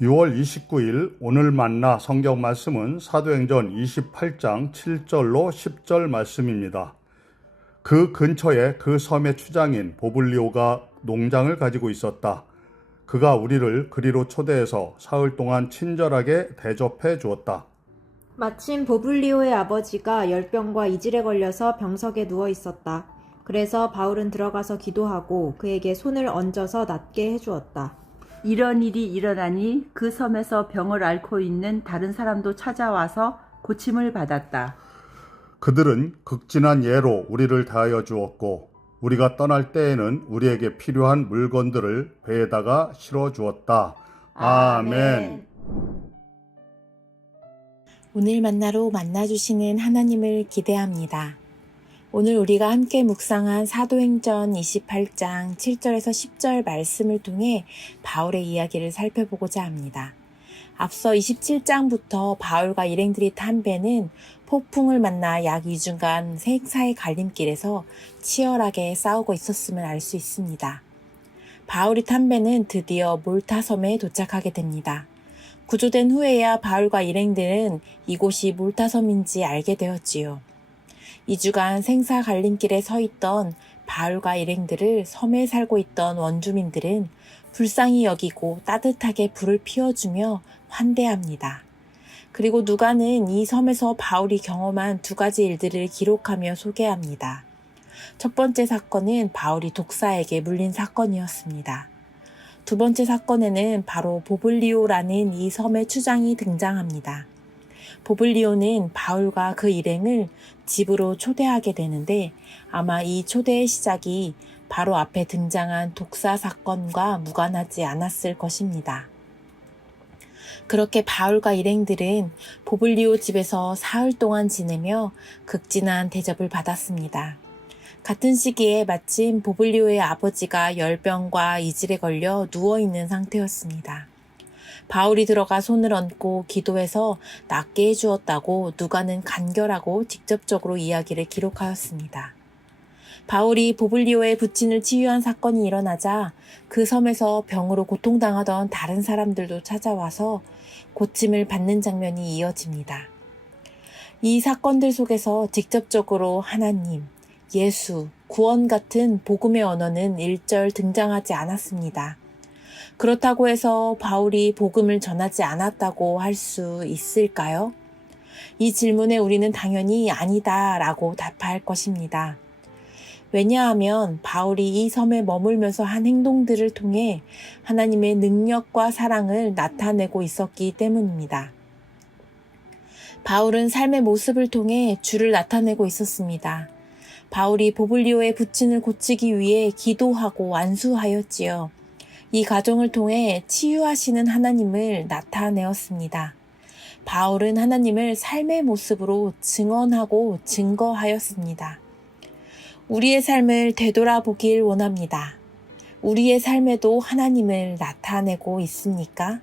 6월 29일 오늘 만나 성경 말씀은 사도행전 28장 7절로 10절 말씀입니다. 그 근처에 그 섬의 추장인 보블리오가 농장을 가지고 있었다. 그가 우리를 그리로 초대해서 사흘 동안 친절하게 대접해 주었다. 마침 보블리오의 아버지가 열병과 이질에 걸려서 병석에 누워 있었다. 그래서 바울은 들어가서 기도하고 그에게 손을 얹어서 낫게 해주었다. 이런 일이 일어나니 그 섬에서 병을 앓고 있는 다른 사람도 찾아와서 고침을 받았다. 그들은 극진한 예로 우리를 대하여 주었고 우리가 떠날 때에는 우리에게 필요한 물건들을 배에다가 실어 주었다. 아멘. 오늘 만나로 만나주시는 하나님을 기대합니다. 오늘 우리가 함께 묵상한 사도행전 28장 7절에서 10절 말씀을 통해 바울의 이야기를 살펴보고자 합니다. 앞서 27장부터 바울과 일행들이 탄 배는 폭풍을 만나 약 2주간 생사의 갈림길에서 치열하게 싸우고 있었음을 알 수 있습니다. 바울이 탄 배는 드디어 몰타섬에 도착하게 됩니다. 구조된 후에야 바울과 일행들은 이곳이 몰타섬인지 알게 되었지요. 2주간 생사 갈림길에 서 있던 바울과 일행들을 섬에 살고 있던 원주민들은 불쌍히 여기고 따뜻하게 불을 피워주며 환대합니다. 그리고 누가는 이 섬에서 바울이 경험한 두 가지 일들을 기록하며 소개합니다. 첫 번째 사건은 바울이 독사에게 물린 사건이었습니다. 두 번째 사건에는 바로 보블리오라는 이 섬의 추장이 등장합니다. 보블리오는 바울과 그 일행을 집으로 초대하게 되는데 아마 이 초대의 시작이 바로 앞에 등장한 독사 사건과 무관하지 않았을 것입니다. 그렇게 바울과 일행들은 보블리오 집에서 사흘 동안 지내며 극진한 대접을 받았습니다. 같은 시기에 마침 보블리오의 아버지가 열병과 이질에 걸려 누워있는 상태였습니다. 바울이 들어가 손을 얹고 기도해서 낫게 해주었다고 누가는 간결하고 직접적으로 이야기를 기록하였습니다. 바울이 보블리오의 부친을 치유한 사건이 일어나자 그 섬에서 병으로 고통당하던 다른 사람들도 찾아와서 고침을 받는 장면이 이어집니다. 이 사건들 속에서 직접적으로 하나님, 예수, 구원 같은 복음의 언어는 일절 등장하지 않았습니다. 그렇다고 해서 바울이 복음을 전하지 않았다고 할 수 있을까요? 이 질문에 우리는 당연히 아니다라고 답할 것입니다. 왜냐하면 바울이 이 섬에 머물면서 한 행동들을 통해 하나님의 능력과 사랑을 나타내고 있었기 때문입니다. 바울은 삶의 모습을 통해 주를 나타내고 있었습니다. 바울이 보블리오의 부친을 고치기 위해 기도하고 안수하였지요. 이 과정을 통해 치유하시는 하나님을 나타내었습니다. 바울은 하나님을 삶의 모습으로 증언하고 증거하였습니다. 우리의 삶을 되돌아보길 원합니다. 우리의 삶에도 하나님을 나타내고 있습니까?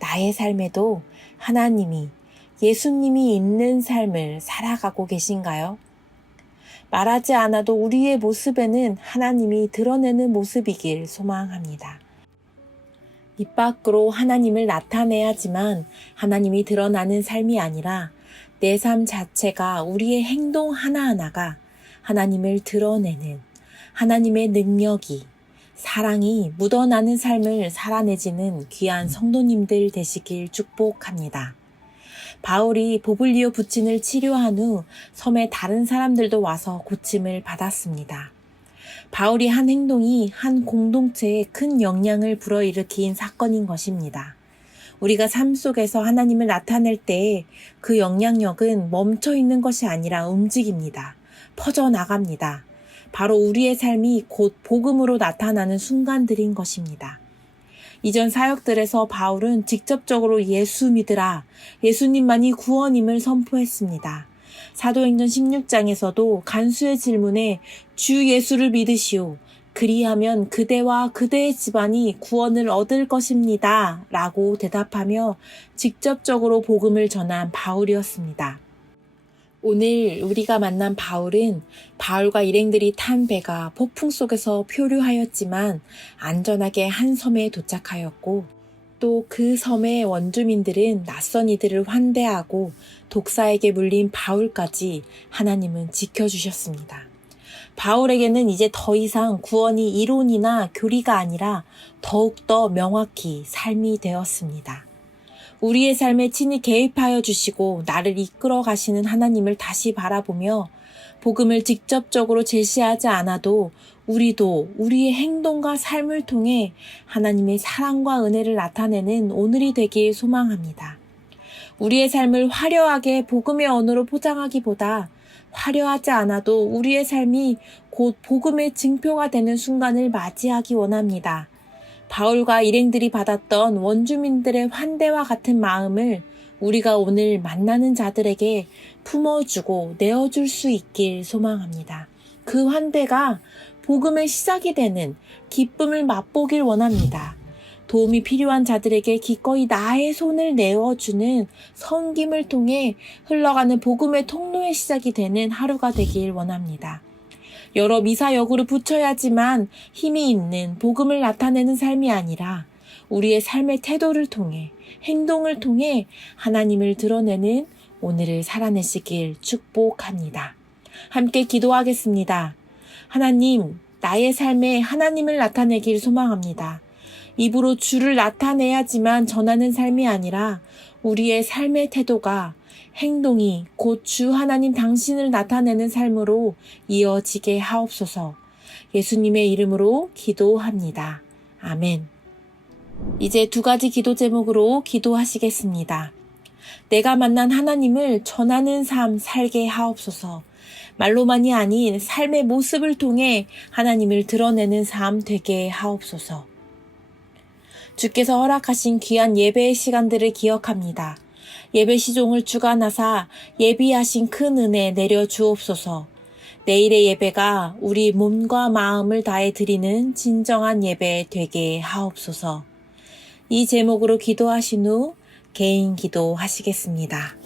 나의 삶에도 하나님이, 예수님이 있는 삶을 살아가고 계신가요? 말하지 않아도 우리의 모습에는 하나님이 드러내는 모습이길 소망합니다. 입 밖으로 하나님을 나타내야지만 하나님이 드러나는 삶이 아니라 내 삶 자체가 우리의 행동 하나하나가 하나님을 드러내는 하나님의 능력이 사랑이 묻어나는 삶을 살아내지는 귀한 성도님들 되시길 축복합니다. 바울이 보블리오 부친을 치료한 후 섬에 다른 사람들도 와서 고침을 받았습니다. 바울이 한 행동이 한 공동체에 큰 영향을 불어일으킨 사건인 것입니다. 우리가 삶 속에서 하나님을 나타낼 때 그 영향력은 멈춰 있는 것이 아니라 움직입니다. 퍼져나갑니다. 바로 우리의 삶이 곧 복음으로 나타나는 순간들인 것입니다. 이전 사역들에서 바울은 직접적으로 예수 믿으라, 예수님만이 구원임을 선포했습니다. 사도행전 16장에서도 간수의 질문에 주 예수를 믿으시오. 그리하면 그대와 그대의 집안이 구원을 얻을 것입니다. 라고 대답하며 직접적으로 복음을 전한 바울이었습니다. 오늘 우리가 만난 바울은 바울과 일행들이 탄 배가 폭풍 속에서 표류하였지만 안전하게 한 섬에 도착하였고 또 그 섬의 원주민들은 낯선 이들을 환대하고 독사에게 물린 바울까지 하나님은 지켜주셨습니다. 바울에게는 이제 더 이상 구원이 이론이나 교리가 아니라 더욱더 명확히 삶이 되었습니다. 우리의 삶에 친히 개입하여 주시고 나를 이끌어 가시는 하나님을 다시 바라보며 복음을 직접적으로 제시하지 않아도 우리도 우리의 행동과 삶을 통해 하나님의 사랑과 은혜를 나타내는 오늘이 되길 소망합니다. 우리의 삶을 화려하게 복음의 언어로 포장하기보다 화려하지 않아도 우리의 삶이 곧 복음의 증표가 되는 순간을 맞이하기 원합니다. 바울과 일행들이 받았던 원주민들의 환대와 같은 마음을 우리가 오늘 만나는 자들에게 품어주고 내어줄 수 있길 소망합니다. 그 환대가 복음의 시작이 되는 기쁨을 맛보길 원합니다. 도움이 필요한 자들에게 기꺼이 나의 손을 내어주는 섬김을 통해 흘러가는 복음의 통로의 시작이 되는 하루가 되길 원합니다. 여러 미사역으로 붙여야지만 힘이 있는 복음을 나타내는 삶이 아니라 우리의 삶의 태도를 통해 행동을 통해 하나님을 드러내는 오늘을 살아내시길 축복합니다. 함께 기도하겠습니다. 하나님, 나의 삶에 하나님을 나타내길 소망합니다. 입으로 주를 나타내야지만 전하는 삶이 아니라 우리의 삶의 태도가 행동이 곧 주 하나님 당신을 나타내는 삶으로 이어지게 하옵소서. 예수님의 이름으로 기도합니다. 아멘. 이제 2가지 기도 제목으로 기도하시겠습니다. 내가 만난 하나님을 전하는 삶 살게 하옵소서. 말로만이 아닌 삶의 모습을 통해 하나님을 드러내는 삶 되게 하옵소서. 주께서 허락하신 귀한 예배의 시간들을 기억합니다. 예배 시종을 주관하사 예비하신 큰 은혜 내려 주옵소서. 내일의 예배가 우리 몸과 마음을 다해 드리는 진정한 예배 되게 하옵소서. 이 제목으로 기도하신 후 개인 기도 하시겠습니다.